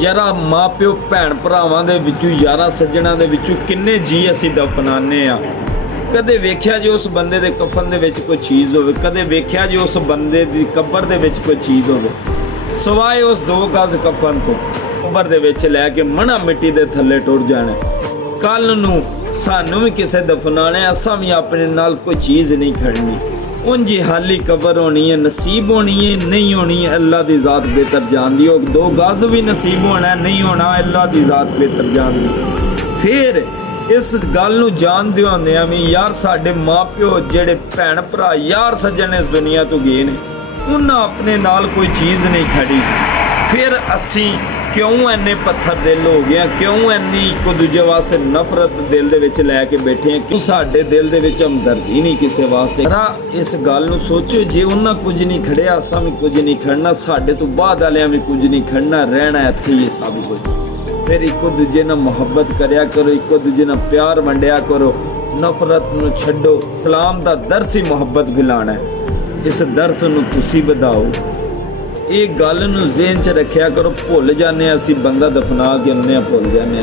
यारा माँ प्यो भैन भरावां दे विचों यारां सज्जणां दे विचों किन्ने जी असीं दफनाने आ। कदे वेख्या जो उस बंदे दे कफन दे विच कोई चीज़ होवे, कदे वेख्या जो उस बंदे दी कब्र दे विच कोई चीज़ होवे, सवाए उस 2 गज कफन तो कब्र दे विच लैके मना मिट्टी दे थल्ले टुर जाना। कल नूं सानू भी किसे दफनाने, असां भी अपने नाल कोई चीज़ नहीं खड़नी। उंजी हाली कबर होनी है, नसीब होनी है, नहीं होनी है अल्लाह दी ज़ात बेहतर जानदी। 2 गज भी नसीब होना नहीं होना अल्लाह दी ज़ात बेहतर जानदी। फिर इस गल नूं जानदे होंदियां भी यार साडे माँ प्यो जेड़े भैन भरा यार सज्जन इस दुनिया तो गए ने, उन्हां अपने नाल कोई चीज़ नहीं खड़ी। फिर असीं क्यों इन्ने पत्थर दिल हो गए, क्यों इन्नी एक दूजे वास्ते नफरत दिल दे विच लैके बैठे हैं, क्यों साडे दिल दे विच हमदर्दी नहीं किसी वास्ते। इस गल नूं सोचो, जे उन्हां कुछ नहीं खड़िया असां भी कुछ नहीं खड़ना, साडे तो बाद वालियां भी कुछ नहीं खड़ना, रहना इत्थे ही सब कुछ। फिर एक दूजे नाल मुहब्बत करया करो, एक दूजे नाल प्यार वंडिया करो, नफरत नूं छड्डो। इस्लाम दा दर्स ही मुहब्बत गिलाना है, इस दर्स नूं तुसीं वधाओ। ये गल नूं ज़हन च रखिया करो। भुल जाने असीं बंदा दफना के आने भुल जाने।